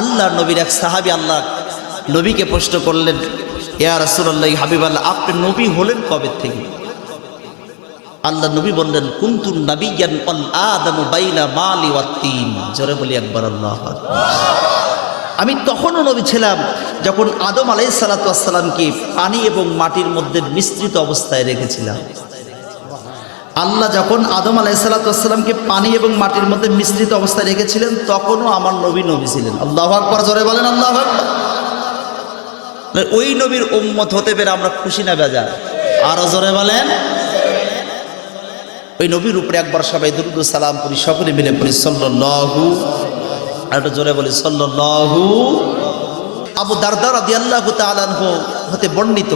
আল্লাহ নবীর এক সাহাবি আল্লাহ নবীকে প্রশ্ন করলেন, ইয়া রাসূলুল্লাহ হাবিব আল্লাহ আপনি নবী হলেন কবে থেকে? আল্লাহ নবী বললেন, কুন্তুন নাবিয়ান অল জোরে বলি একবার আল্লাহ আমি তখনও নবী ছিলাম যখন আদম আলাই সালাতামকে পানি এবং মাটির মধ্যে মিশ্রিত অবস্থায় রেখেছিলাম। আল্লাহ যখন আদম আলাই সালাতামকে পানি এবং মাটির মধ্যে মিশ্রিত অবস্থায় রেখেছিলেন, তখনও আমার নবী নবী ছিলেন। আল্লাহ আকবর, জোরে বলেন আল্লাহ আকবর। ওই নবীর উম্মত হতে পেরে আমরা খুশি না বেজা আরও জোরে বলেন। ওই নবীর উপরে একবার সবাই দুরুদ সালাম করি, সকলে মিলে পড়ি সল্লাহু আর একটু জোরে বলি সল্লাহু আবু দারদার আদি আল্লাহ হতে বর্ণিত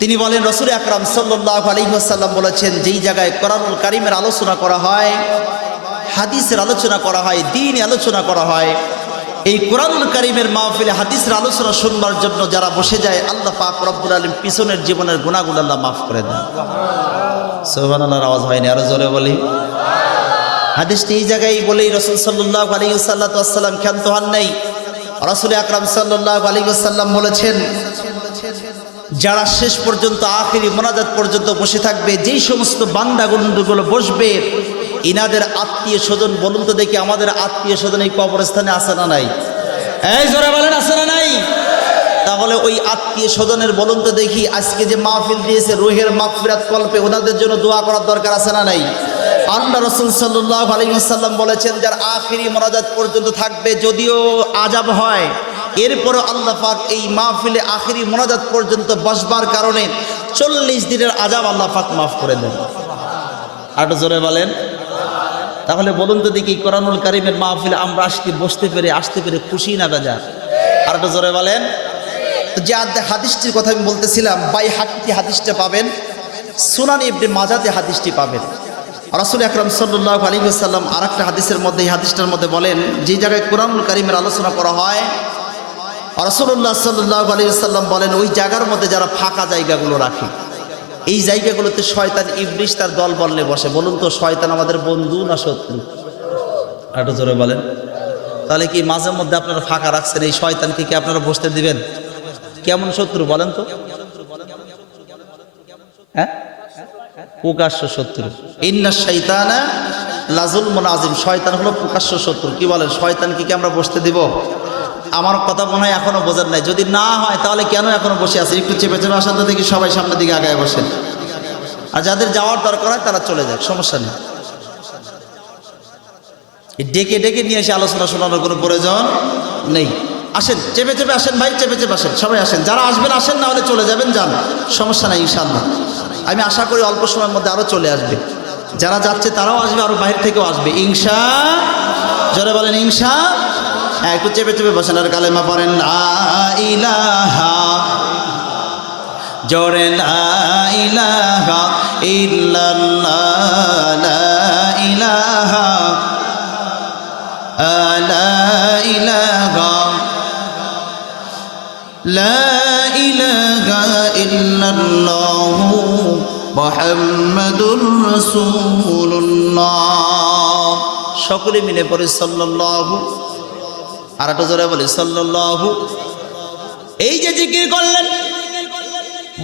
তিনি বলেন, রসুল আকরাম সাল্লাহ আলিহাসাল্লাম বলেছেন, যেই জায়গায় কোরআনুল কারিমের আলোচনা করা হয়, হাদিসের আলোচনা করা হয়, দিন আলোচনা করা হয়, এই কোরআনুল কারিমের মাহফিলে হাদিসের আলোচনা শুনবার জন্য যারা বসে যায়, আল্লাহ পাক রব্বুল আলম পিছনের জীবনের গুণাগুণ আল্লাহ মাফ করে দেন। সোহান আল্লাহর আওয়াজ হয়নি, আরও জোরে বলি। হাদিসটি এই জায়গায় বলেই রসুল সাল্লাহ আলী সাল্লাতাম ক্ষান্ত হন নাই। রসুল আকরাম সাল্লাহ আলী সাল্লাম বলেছেন যারা শেষ পর্যন্ত আখেরি মোনাজাত পর্যন্ত বসে থাকবে যেই সমস্ত বান্দাগুলো বসবে ইনাদের আত্মীয় স্বজন বলুন তো দেখি আমাদের আত্মীয় স্বজন এই কবরস্থানে আসে না নাই? এই জোরে বলেন আসে না নাই? তাহলে ওই আত্মীয় স্বজনের বলুন তো দেখি আজকে যে মাহফিল দিয়েছে রোহের মাগফিরাত কল্পে ওনাদের জন্য দোয়া করার দরকার আছে না নাই? আল্লাহ রসুল সাল্লাহ আলিমাসাল্লাম বলেছেন যার আখিরি মোনাজাত পর্যন্ত থাকবে যদিও আজাব হয় এরপরও আল্লাহ পাক এই মাহফিলে আখেরি মোনাজাত পর্যন্ত বসবার কারণে চল্লিশ দিনের আজাব আল্লাহ পাক মাফ করে দেন। আরও জোরে বলেন। তাহলে বলুন তো দেখি কোরআনুল কারিমের মাহফিলে আমরা আসতে বসতে পেরে, আসতে পেরে খুশি না বেজা আর একটু জোরে বলেন। যে আদ্যা হাদিসটির কথা আমি বলতেছিলাম, বাই হাকিটি হাদিসটা পাবেন, সুনানি ইবনে মাজাতে হাদিসটি পাবেন। রাসুল আকরম সাল্লাহ আলী সাল্লাম আর একটা হাদিসের মধ্যে, এই হাদিসটার মধ্যে বলেন, যে জায়গায় কোরআনুল কারিমের আলোচনা করা হয় রসুল্লাহ সাল্লাহ আলী সাল্লাম বলেন, ওই জায়গার মধ্যে যারা ফাঁকা জায়গাগুলো রাখে, এই জায়গাগুলোতে শয়তান ইবলিশ তার দল বললে বসে। বলুন তো, শয়তান আমাদের বন্ধু না শত্রু? একটু জোরে বলেন। তাহলে কি মাঝে মধ্যে আপনারা ফাঁকা রাখছেন? এই শয়তানকে কি আপনারা বসতে দিবেন? কেমন শত্রু বলেন তো? হ্যাঁ? প্রকাশ্য শত্রু। ইন্না শৈতানা লাজুল মোনাজিম শয়তান হলো প্রকাশ্য শত্রু। কি বলেন? শয়তানকে কি আমরা বসতে দিব? আমার কথা মনে হয় এখনও বোঝার নাই। যদি না হয়, তাহলে কেন এখনও বসে আছে একটু চেপে চেপে আসেন তো দেখি সবাই সামনের দিকে আগায় বসেন। আর যাদের যাওয়ার দরকার হয়, তারা চলে যাক, সমস্যা নেই। ডেকে ডেকে নিয়ে এসে আলোচনা শোনানোর কোনো প্রয়োজন নেই। আসেন, চেপে চেপে আসেন ভাই, চেপে চেপে আসেন, সবাই আসেন। যারা আসবেন, আসেন, না হলে চলে যাবেন, যান। সমস্যা নাই ইনশাল্লাহ আমি আশা করি অল্প সময়ের মধ্যে আরও চলে আসবে। যারা যাচ্ছে, তারাও আসবে আরও বাইরে থেকেও আসবে। ইংসা জোরে বলেন ইংসা একটু চেপে চেপে বসেন আর কালেমা পড়েন ইলাহা জোরে সকলে মিলে পড়ে সাল্লাল্লাহু আর একটা জোরে বলি, সাল্লাল্লাহু। এই যে জিকির করলেন,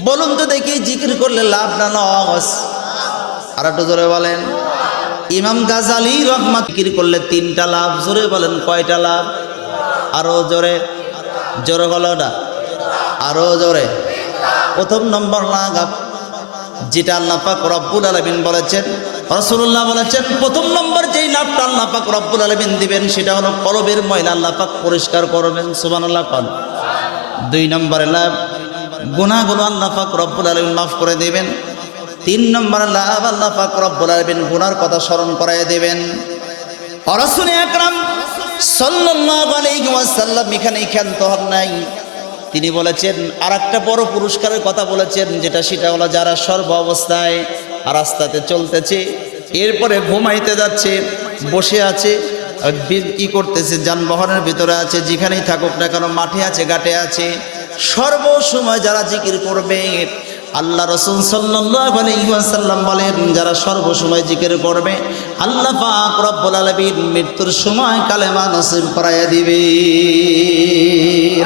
বলুন তো দেখি জিকির করলে লাভ না লস। আর একটু জোরে বলেন, ইমাম গাজালি রহমান জিকির করলে তিনটা লাভ, জোরে বলেন কয়টা লাভ? আরও জোরে জোরে হলো না। আরও জোরে। প্রথম নম্বর লাগাব যেটা আল্লাহ পাক রব্বুল আলমিন বলেছেন রসুল্লাহ বলেছেন প্রথম নম্বর যেই লাভটা আল্লাহ পাক রব্বুল আলমিন দিবেন, সেটা হলো কলবের ময়লা আল্লাহ পাক পরিষ্কার করবেন। সুবান আল্লাহ পান দুই নম্বরে লাভ গুণাগুলো আল্লাহ পাক রব্বুল আলমিন মাফ করে দেবেন। তিন নম্বর লাভ আল্লাহ পাক রব্বুল আলমিন গুনার কথা স্মরণ করাই দেবেন। অরসুল একরাম সাল্লাল্লাহু এখানে ক্ষান্ত হন নাই। তিনি বলেছেন আর একটা বড় পুরস্কারের কথা বলেছেন, যেটা সেটা হলো যারা সর্ব অবস্থায় রাস্তাতে চলতেছে, এরপরে ঘুমাইতে যাচ্ছে, বসে আছে কি করতেছে, যানবাহনের ভিতরে আছে, যেখানেই থাকুক না কেন, মাঠে আছে, ঘাটে আছে। সর্বসময় যারা জিকির করবে, আল্লাহ রসুল সাল্লাম বলেন, যারা সর্বসময় জিকির করবে, আল্লাহ মৃত্যুর সময় কালেমা নসিব করাইয়া দিবে।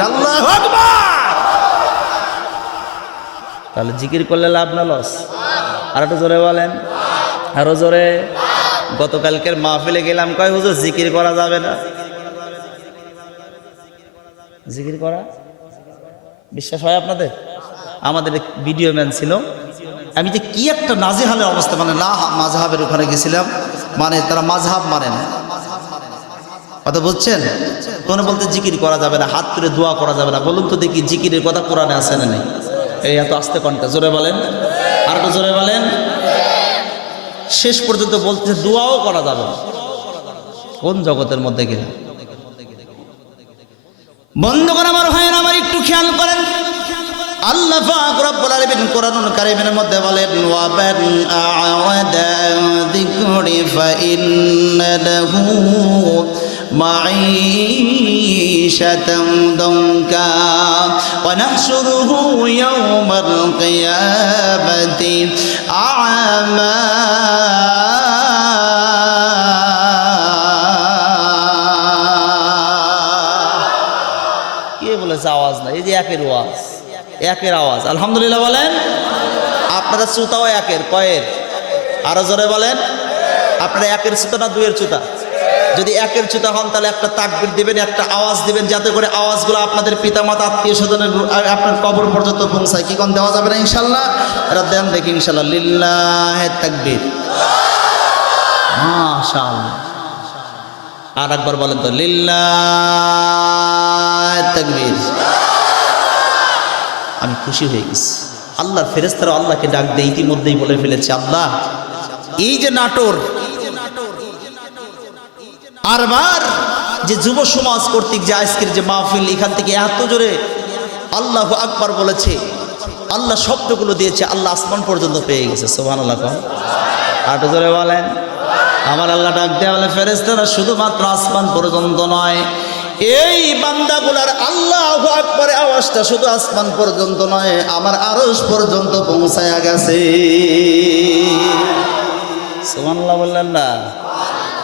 আল্লাহ তাহলে জিকির করলে লাভ না, লস? আর একটু জোরে বলেন। আরও জোরে। গতকালকের মাহফিলে গেলাম, কয় হুজুর, জিকির করা যাবে না? জিকির করা? বিশ্বাস হয় আপনাদের? আমাদের ভিডিও ম্যান ছিল। আমি যে কি একটা নাজেহালের অবস্থা মানে না মাঝহাবের ওখানে গেছিলাম মানে তারা মাঝহাব মানে কথা বুঝছেন? কোন বলতে জিকির করা যাবে না, হাত তুলে দোয়া করা যাবে না। বলুন তো দেখি জিকিরের কথা কোরআনে আছে না নেই? এই এত আস্তে কণ্ঠে, জোরে বলেন। আর একটু জোরে বলেন। শেষ পর্যন্ত বলতে দোয়াও করা যাবে কোন জগতের মধ্যে গেলে? বন্ধ করে আমার ভাইয়ের, আমার একটু খেয়াল করেন। আল্লাহ মধ্যে বলেন ওয়া মান আ'ওয়াদা যিকরি ফা একের আওয়াজ একের আওয়াজ। আলহামদুলিল্লাহ বলেন? আপনারা শ্রোতাও একের, কয়ের। আরও জোরে বলেন? আপনারা একের শ্রোতা না দুইয়ের শ্রোতা যদি একের শ্রোতা হন, তাহলে একটা তাকবির দিবেন, একটা আওয়াজ দিবেন, যাতে করে আওয়াজগুলো আপনাদের পিতামাতা, আত্মীয় স্বজনের আপনার কবর পর্যন্ত পৌঁছায়। কি কোন দেওয়া যাবে না, ইনশাল্লাহ? এটা দেন দেখি, ইনশাল্লাহ। লিল্লাহ তাকবির। আর একবার বলেন তো, লিল্লাহ তাকবীর। আমি খুশি হয়ে গেছি। আল্লাহর ফেরেস্তারা আল্লাহকে ডাক দিয়ে ইতিমধ্যেই বলে ফেলেছে, আল্লাহ, এই যে নাটোর, আরবার যে যুব সমাজ কর্তৃক যে আজকের যে মাহফিল, এখান থেকে এত জোরে আল্লাহ আকবার বলেছে, আল্লাহ শব্দগুলো দিয়েছে, আল্লাহ আসমান পর্যন্ত পেয়ে গেছে সোহান আল্লাহ একটু জোরে বলেন। আমার আল্লাহ ডাক দেওয়া ফেরেস্তারা শুধুমাত্র আসমান পর্যন্ত নয় এই বান্দাগুলার আল্লাহ আকবরে আওয়াজটা শুধু আসমান পর্যন্ত নয় আমার আরস পর্যন্ত পৌঁছায়া গেছে সুমান্লাহ বললেন না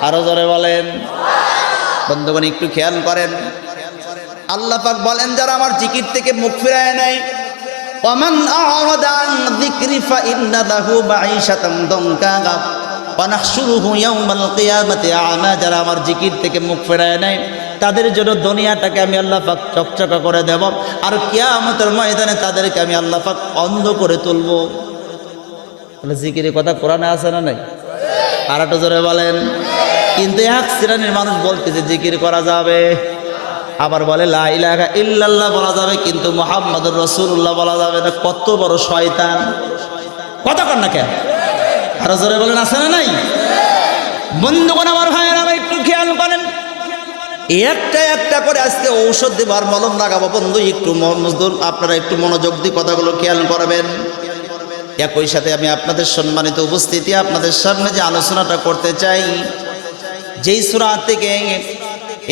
আরো জোরে বলেন বন্ধুগণ একটু খেয়াল করেন আল্লাহ পাক বলেন যারা আমার জিকির থেকে মুখ ফিরায় নেয় ومن أعرض عن ذكري فإن له معيشة ضنكا যারা আমার জিকির থেকে মুখ ফেরায় নেয়, তাদের জন্য দুনিয়াটাকে আমি আল্লাহাক চকচকা করে দেব আর কিয়ামতের ময়দানে তাদেরকে আমি আল্লাহাক অন্ধ করে তুলব। তাহলে জিকিরের কথা কোরআনে আছে না নাই? আর একটা জোরে বলেন। কিন্তু এক শ্রেণির মানুষ বলতেছে জিকির করা যাবে। আবার বলে ইল্লাল্লাহ বলা যাবে, কিন্তু মোহাম্মদ রসুল্লাহ বলা যাবে না। কত বড় শয়তান। কথা কর না কেন? আরও জোরে বলেন, আছে না নাই? বন্ধুগণ আমার ভাইয়ের একটু খেয়াল করেন। একটা একটা করে আজকে ঔষধ দেবার মলম লাগাবো। বন্ধু, একটু মজদুর, আপনারা একটু মনোযোগ দিয়ে কথাগুলো খেয়াল করবেন। একই সাথে আমি আপনাদের সম্মানিত উপস্থিতি, আপনাদের সামনে যে আলোচনাটা করতে চাই, যেই সুরা থেকে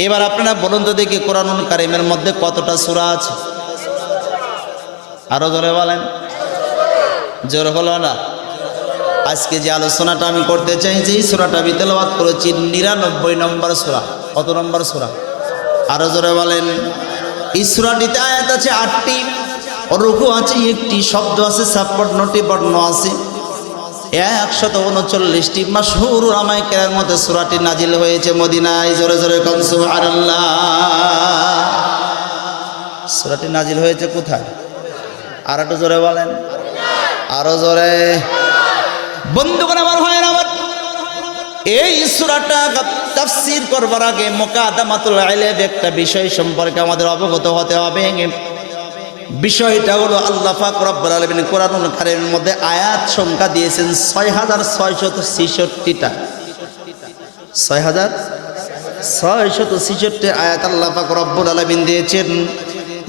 এবার আপনারা বলুন তো দেখি কোরআনুল কারিমের মধ্যে কতটা সুরা আছে। আরও জোরে বলেন। জোর হলো না? আজকে যে আলোচনাটা আমি করতে চাই যে সুরাটা আমি তেলাওয়াত করেছি নিরানব্বই নম্বর সুরা। কত নম্বর সুরা? আরও জোরে বলেন। এই সুরাটিতে আয়াত আছে আটটি, রুকু আছে একটি, শব্দ আছে ছাপ্পান্নটি, বর্ণ আছে একশত উনচল্লিশটি। মাসহুর রামায়কের মধ্যে সুরাটি নাজিল হয়েছে মদিনায়। জোরে জোরে কম সুবহানাল্লাহ। সুরাটি নাজিল হয়েছে কোথায়? আর একটু জোরে বলেন। আরও জোরে। বন্ধুগণ আমার হয় না আমার, এই সুরাটা তাফসির করবার আগে মোকাদামাতুল ইলম একটা বিষয় সম্পর্কে আমাদের অবগত হতে হবে। বিষয়টা হলো আল্লাহ পাক রব্বুল আলামিন কোরআনুল কারীমের মধ্যে আয়াত সংখ্যা দিয়েছেন ছয় হাজার ছয়শত ছেষট্টিটা। ছয় হাজার ছয়শত ছেষট্টি আয়াত আল্লাহ পাক রব্বুল আলামিন দিয়েছেন।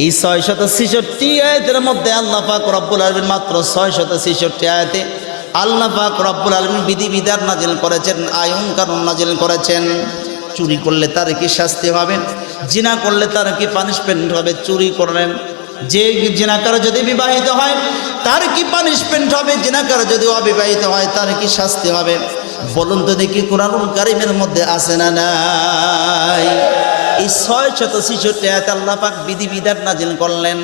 এই ছয়শত ছেষট্টি আয়াতের মধ্যে আল্লাহ পাক রব্বুল আলামিন মাত্র ছয়শত ছেষট্টি আয়াতে আল্লাহ পাক রব্বুল আলামিন বিধিবিধান নাজিল করেছেন, আইন কানুন নাজিল করেছেন। চুরি করলে তার কি শাস্তি হবে? জিনা করলে তার কি পানিশমেন্ট হবে? চুরি করলেন। যে জিনাকার যদি বিবাহিত হয়, তার কি পানিশমেন্ট হবে? জেনাকার যদি অবিবাহিত হয়, তার কি শাস্তি হবে? বলুন তো দেখি কোরআনুল কারিমের মধ্যে আসে না নাই? এই ছয় শত শিশুটি আয়াত আল্লাহ পাক বিধিবিধান নাজিল করলেন।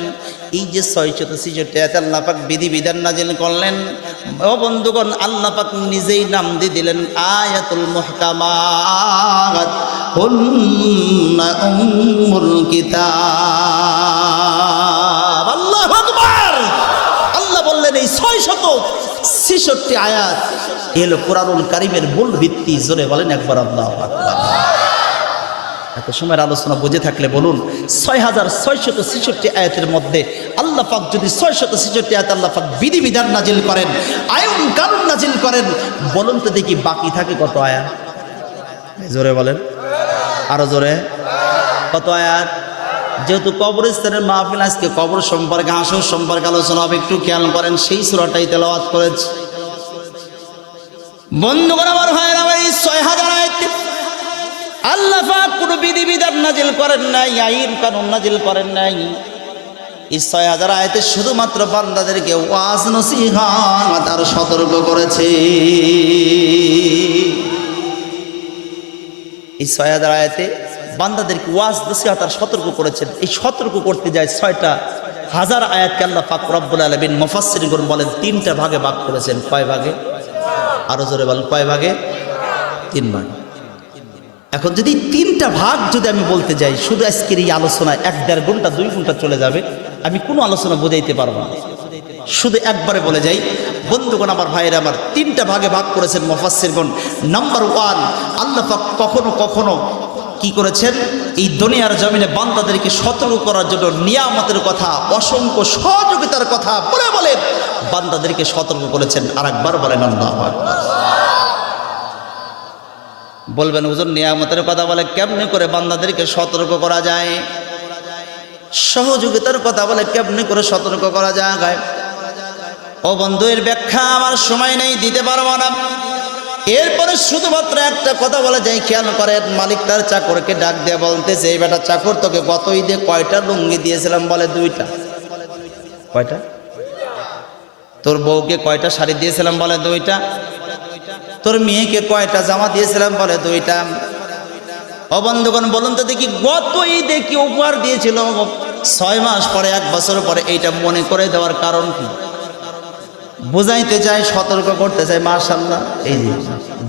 এই যে ছয় শত শিশুটি আয়াত আল্লাহ পাক বিধিবিধান নাজিল করলেন, ও বন্ধুগণ আল্লাহ নিজেই নাম দিয়ে দিলেন, আয়াতুল মুহকামাত। হুন্না উম্মুল কিতাব। আল্লাহু আল্লাহ বললেন, এই ছয় শত ছেষট্টি আয়াত এলো কোরআনুল কারিমের মূল ভিত্তি, জোরে বলেন একবার আল্লাহ আকবার। এত সময়ের আলোচনা বুঝে থাকলে বলুন ছয় হাজার ছয়শত ছেষট্টি আয়াতের মধ্যে আল্লাহ পাক যদি ছয়শত ছেষট্টি আয়াত আল্লাহ পাক বিধিবিধান নাজিল করেন আয়ন কানুন নাজিল করেন, বলুন তো দেখি বাকি থাকে কত আয়াত? জোরে বলেন। আরও জোরে। কত আয়াত? যেহেতু কবরস্থানের মাহফিল আজকে কবর সম্পর্কে হাসর সম্পর্কে আলোচনা হবে, একটু খেয়াল করেন, সেই সুরাটাই তেলাওয়াত করেছে। আমার ভাইয়ের আমার এই ছয় হাজার আয়াত আল্লাহ পাক কোনো বিধিবিধান নাজিল করেন নাই, আইন কানুন নাজিল করেন নাই। এই ছয় হাজার আয়তে শুধুমাত্র বান্দাদেরকে ওয়াজ নসিহাত আর সতর্ক করেছে। এই ছয় হাজার আয়াতে বান্দাদেরকে ওয়াজ নসিহাত আর সতর্ক করেছেন। এই সতর্ক করতে যায় ছয়টা হাজার আয়াতকে আল্লাহ পাক রব্বুল আলমিন মুফাসসিরিন করে বলেন, তিনটা ভাগে ভাগ করেছেন। কয় ভাগে? আরও জোরে বলেন, কয় ভাগে? তিন ভাগে। এখন যদি তিনটা ভাগ যদি আমি বলতে যাই, শুধু আজকের এই আলোচনায় এক দেড় ঘণ্টা, দুই ঘণ্টা চলে যাবে, আমি কোনো আলোচনা বোঝাইতে পারব না। শুধু একবারে বলে যাই, বন্ধুগণ, আমার ভাইয়ের, আমার তিনটা ভাগে ভাগ করেছেন মফাসিরগণ নাম্বার ওয়ান আল্লাহ কখনো কখনো কি করেছেন? এই দুনিয়ার জমিনে বান্দাদেরকে সতর্ক করার জন্য নিয়ামতের কথা, অসংখ্য সহযোগিতার কথা বলে বলে বান্দাদেরকে সতর্ক করেছেন। আর একবার বলেন, আল্লাহ। বলবেন হুজুর নিয়ামতের কথা বলে কেমনি করে বান্দাদেরকে সতর্ক করা যায়? সহযোগিতার কথা বলে কেমনি করে সতর্ক করা যায়? ও বন্ধু এর ব্যাখ্যা আমার সময় নেই দিতে পারব না। এরপরে শুধুমাত্র একটা কথা বলে যাই খেয়াল করে মালিক তার চাকরকে ডাক দিয়ে বলতেছে এই বেটা চাকর তোকে গত ঈদে কয়টা লুঙ্গি দিয়েছিলাম বলে দুইটা? কয়টা? তোর বউকে কয়টা শাড়ি দিয়েছিলাম বলে দুইটা? তোর মেয়েকে কয়টা জামা দিয়েছিলাম বলে দুইটা। অবন্ধুগণ বলুন তো দেখি গত ঈদে কি উপহার দিয়েছিল। ছয় মাস পরে, এক বছর পরে এইটা মনে করে দেওয়ার কারণ কি? বুঝাইতে চাই, সতর্ক করতে চাই মার্শাল্লাহ এই যে,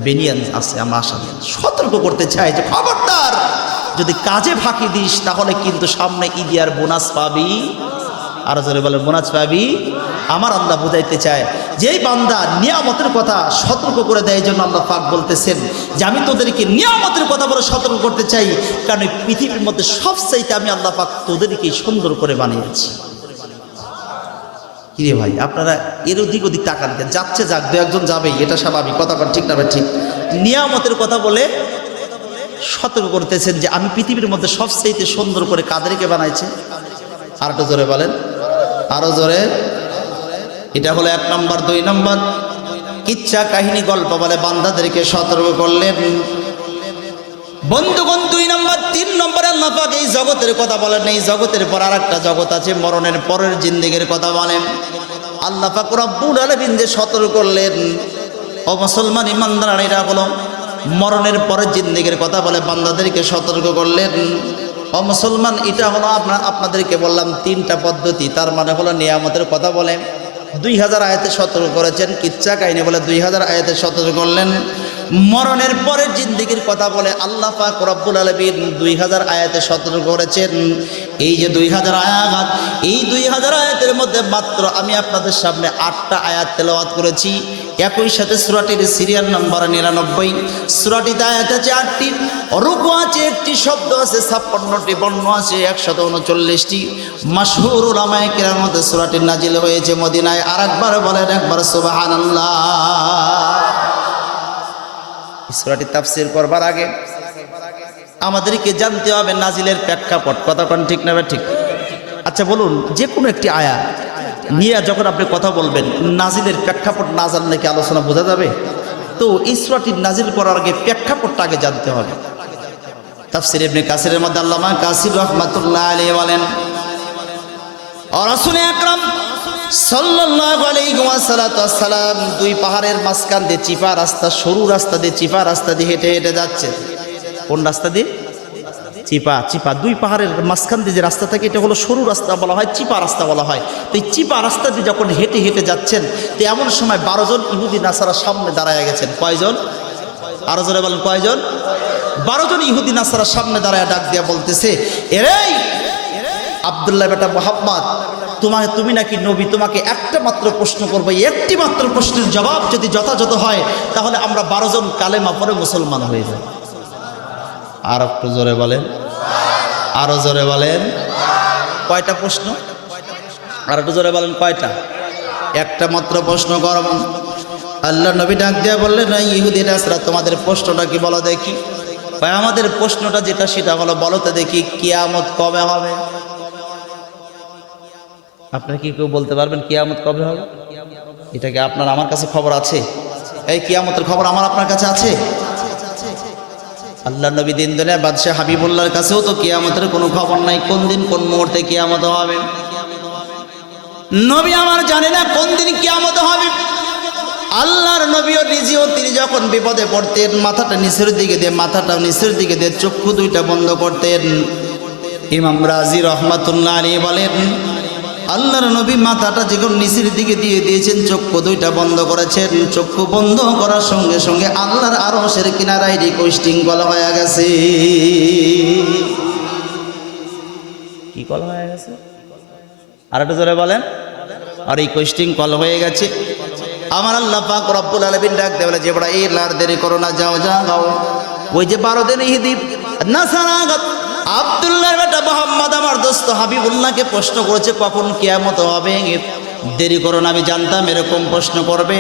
বেনিয়ান আছে মার্শাল্লাহ সতর্ক করতে চাই যে, খবরদার, যদি কাজে ফাঁকি দিস, তাহলে কিন্তু সামনে ঈদিয়ার বোনাস পাবি। আরও জোরে বলেন বোনাস পাবি আমার আল্লাহ বুঝাইতে চায়, যেই বান্দা নিয়ামতের কথা সতর্ক করে দেয়, এই জন্য আল্লাহ পাক বলতেছেন যে আমি তোদেরকে নিয়ামতের কথা বলে সতর্ক করতে চাই, কারণ এই পৃথিবীর মধ্যে সবচাইতে আমি আল্লাহ পাক তোদেরকে সুন্দর করে বানিয়েছি। কিরে ভাই, আপনারা এর ওদিক ওদিক টাকা দিতে যাচ্ছে যাক, দু একজন যাবেই, এটা স্বাভাবিক, কথা কন ঠিক না ভাই, ঠিক? নিয়ামতের কথা বলে সতর্ক করতেছেন যে আমি পৃথিবীর মধ্যে সবচাইতে সুন্দর করে কাদেরকে বানাইছি। আরেকটা জোরে বলেন আরও জোরে। এটা হলো এক নম্বর, দুই নম্বর। কিচ্ছা কাহিনী, গল্প বলে বান্দাদেরকে সতর্ক করলেন। বন্ধুগণ, দুই নম্বর, তিন নম্বরে আল্লাহ পাক এই জগতের কথা বলেন এই জগতের পর আর একটা জগৎ আছে, মরণের পরের জিন্দিগির কথা বলেন। আল্লাহ পাক রব্বুল আলামিন যে সতর্ক করলেন। ও মুসলমান ইমানদার এরা হলো মরণের পরের জিন্দিগির কথা বলে বান্দাদেরকে সতর্ক করলেন। ও মুসলমান, এটা হলো আপনার, আপনাদেরকে বললাম তিনটা পদ্ধতি, তার মানে হলো নিয়ামতের কথা বলেন। দুই হাজার আয়াতে সতর্ক করেছেন, কিচ্ছা কাহিনী বলে দুই হাজার আয়াতে সতর্ক করলেন। মরণের পরের জিন্দিগির কথা বলে আল্লাহ পাক রব্বুল আলমিন দুই হাজার আয়াতে সতর্ক করেছেন। এই যে দুই হাজার আয়াত, এই দুই হাজার আয়াতের মধ্যে মাত্র আমি আপনাদের সামনে আটটা আয়াত তেলাওয়াত করেছি। একই সাথে সুরাটির সিরিয়াল নম্বর নিরানব্বই। সুরাটিতে আয়াত আছে আটটি রূপ আছে একটি, শব্দ আছে ছাপ্পান্নটি, বর্ণ আছে একশত উনচল্লিশটি। মাসহুর রামায় কেরার মধ্যে সুরাটি নাজিল হয়েছে মদিনায়। আর একবার বলেন একবার সুবাহান সুরাটি তাফসির করবার আগে আমাদেরকে জানতে হবে নাজিলের প্রেক্ষাপট। কথা কোন ঠিক না ঠিক? আচ্ছা বলুন যে কোনো একটি আয়া নিয়ে যখন আপনি কথা বলবেন, নাজিলের প্রেক্ষাপট না জানলে কি আলোচনা বোঝা যাবে? তো এই নাজিল করার আগে প্রেক্ষাপটটা আগে জানতে হবে। তাফসির ইবনে কাসিরের মধ্যে আল্লামা কাসির রহমাতুল্লাহ আলাইহি বলেন আর রাসূল আকরাম ওয়াসাল্লাম দুই পাহাড়ের মাঝখান দিয়ে চিপা রাস্তা, সরু রাস্তা দিয়ে চিপা রাস্তা দিয়ে হেঁটে হেঁটে যাচ্ছে। কোন রাস্তা দিয়ে? চিপা চিপা। দুই পাহাড়ের মাঝখান দিয়ে যে রাস্তা থাকে, এটা হলো সরু রাস্তা বলা হয়, চিপা রাস্তা বলা হয়। তো এই চিপা রাস্তা দিয়ে যখন হেঁটে হেঁটে যাচ্ছেন, তো এমন সময় বারো জন ইহুদি নাসারা সামনে দাঁড়ায় গেছেন। কয়জন? আরও জনে বলেন, কয়জন? বারো জন ইহুদি নাসারা সামনে দাঁড়ায় ডাক দিয়া বলতেছে এরেই আবদুল্লাহ বেটা মোহাম্মদ তোমাকে তুমি নাকি নবী? তোমাকে একটা মাত্র প্রশ্ন করব। একটি মাত্র প্রশ্নের জবাব যদি যথাযথ হয়, তাহলে আমরা বারো জন কালেমা পরে মুসলমান হয়ে যাই আর একটু জোরে বলেন। আরও জোরে বলেন। কয়টা প্রশ্ন? আর একটু জোরে বলেন, কয়টা? একটা মাত্র প্রশ্ন করব। আল্লাহ নবী ডাক দিয়া বললেন না ইহুদি নাসরা, তোমাদের প্রশ্নটা কি বলো দেখি? আমাদের প্রশ্নটা যেটা, সেটা হলো বলো তো দেখি, কিয়ামত কবে হবে? আপনারা কি কেউ বলতে পারবেন কিয়ামত কবে হবে? এটা কি আপনার আমার কাছে খবর আছে? এই কিয়ামতের খবর আমার আপনার কাছে আছে? আল্লাহ নবী দিন দিনে বাদশাহ হাবিবুল্লাহর কাছেও তো কিয়ামতের কোনো খবর নাই। কোন দিন, কোন মুহূর্তে কিয়ামত হবে? নবী আমার জানে না কোন দিন কিয়ামত হবে। আল্লাহর নবীও নিজেও তিনি যখন বিপদে পড়তেন, মাথাটা নিচের দিকে দিয়ে মাথাটা নিচের দিকে দিয়ে, চক্ষু দুইটা বন্ধ করতেন। ইমাম রাজি রহমাতুল্লাহ আলী বলেন আল্লাহর নবী মাথাটা যখন নিচের দিকে দিয়ে দিয়েছেন চক্ষু দুইটা বন্ধ করেছেন। চক্ষু বন্ধ করার সঙ্গে সঙ্গে আল্লাহর আরও সের কিনারায় রিকোয়েস্টিং কলা হয়ে গেছে। কি কলা হয়ে গেছে? আর একটু জোরে বলেন। আর এই কোয়েস্টিং কল হয়ে গেছে। আমার আল্লাহ পাক রব্বুল আলামিন ডাক দেবলে যে বড় এই লার দেরি করো না যাও যাও ওই যে বারো দিন ইহিদিব না সারাগত আব্দুল্লাহর বেটা মোহাম্মদ আমার দোস্ত হাবিবুল্লাহকে প্রশ্ন করেছে, কখন কেয়ামত হবে? দেরি করো না, আমি জানতাম এরকম প্রশ্ন করবে।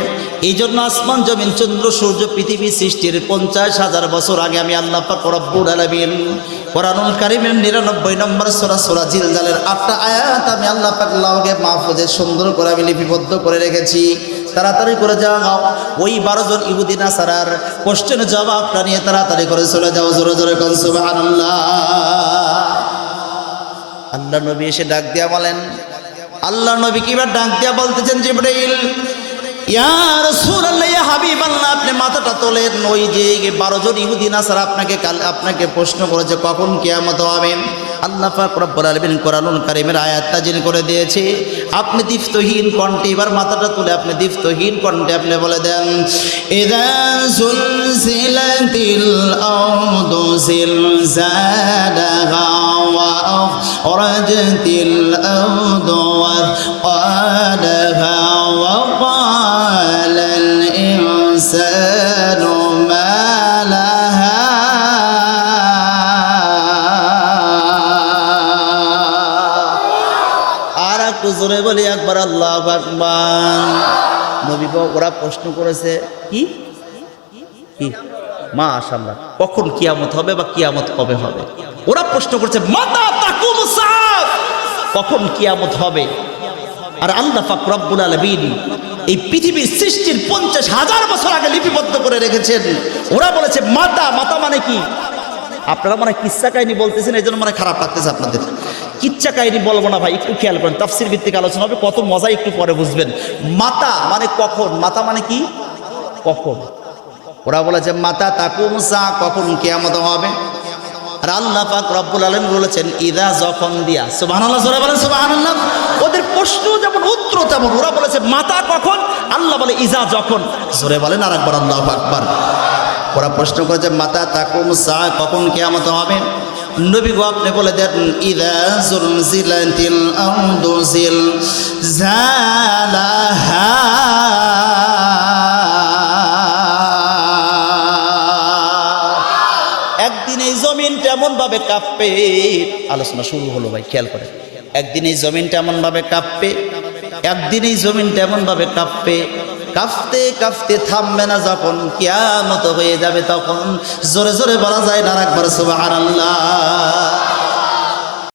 এই জন্য আসমান, জমিন, চন্দ্র, সূর্য, পৃথিবী সৃষ্টির পঞ্চাশ হাজার বছর আগে আমি আল্লাহ রব্বুল আলামিন কোরআনুল কারিমের নিরানব্বই নম্বর সোরা সোরা জিলজালের আটটা আয়াত আমি আল্লাহ পাক লাউকে মাহফুজে সুন্দর করে আমি লিপিবদ্ধ করে রেখেছি। তাড়াতাড়ি করে যাও। ওই বারো জন ইহুদিন আসারার কোশ্চেনের জবাবটা নিয়ে তাড়াতাড়ি করে চলে যাও। জোরে জোরে কন, সুবহানাল্লাহ। আল্লাহ নবী এসে ডাক দিয়া বলেন, আল্লাহ নবী কিবার ডাক দিয়া বলতেছেন জিবরাইল? আপনি মাথাটা তোলেন। ওই যে বারো জন ইহুদি নাসারা আপনাকে কাল আপনাকে প্রশ্ন করেছে, কখন কিয়ামত হবে? আল্লাহ রব্বুল আলামিন কোরআনুল কারীমের আয়াত তাজিল করে দিয়েছে। আপনি দীপ্তহীন কণ্ঠে, এবার মাথাটা তুলে আপনি দীপ্তহীন কণ্ঠে আপনি বলে দেন, ইদা সুলসিলাতিল আরদু জিলজালাহা আকবার। নবী ওরা প্রশ্ন করেছে, কি? কি? মা আশাল্লাহ কখন কিয়ামত হবে বা কিয়ামত কবে হবে? ওরা প্রশ্ন করছে, মাতা কখন কিয়ামত হবে? আর আল্লাহ পাক রব্বুল আলামিন এই পৃথিবীর সৃষ্টির পঞ্চাশ হাজার বছর আগে লিপিবদ্ধ করে রেখেছেন। ওরা বলেছে, মাতা মাতা মানে কি? আপনারা মানে কিচ্ছা কাহিনী বলতেছেন এই জন্য মানে খারাপ লাগতেছে আপনাদের। কিচ্ছা কাহিনী বলব না ভাই, একটু খেয়াল করেন, তাফসির ভিত্তিক আলোচনা হবে, কত মজা একটু পরে বুঝবেন। মাতা মানে কখন? মাতা মানে কি? কখন? ওরা বলেছে মাতা তাকুম সা কখন কেয়ামত হবে? আর আল্লাহ পাক রব্বুল আলম বলেছেন, ইদা যখন দিয়া। সুবহানাল্লাহ, জোরে বলেন, সুবহানাল্লাহ। ওদের প্রশ্ন যেমন উত্তর তেমন, ওরা বলেছে মাতা কখন? আল্লাহ বলে ইজা যখন। জোরে বলেন আর একবার আল্লাহ আকবার। ওরা প্রশ্ন করেছে মাতা তাকুম সা কখন কেয়ামত হবে? নবী আপনি বলে দেন, ইদা জিলজালাহা একদিন এই জমিনটা এমন ভাবে কাঁপবে। আলোচনা শুরু হলো ভাই, খেয়াল করে একদিন এই জমিনটা এমন ভাবে কাঁপবে, একদিন এই জমিনটা এমন ভাবে কাঁপবে কাঁপতে কাঁপতে থামবে না যখন কেয়ামত হয়ে যাবে তখন জোরে জোরে বলা যায় না একবার সুবহানাল্লাহ।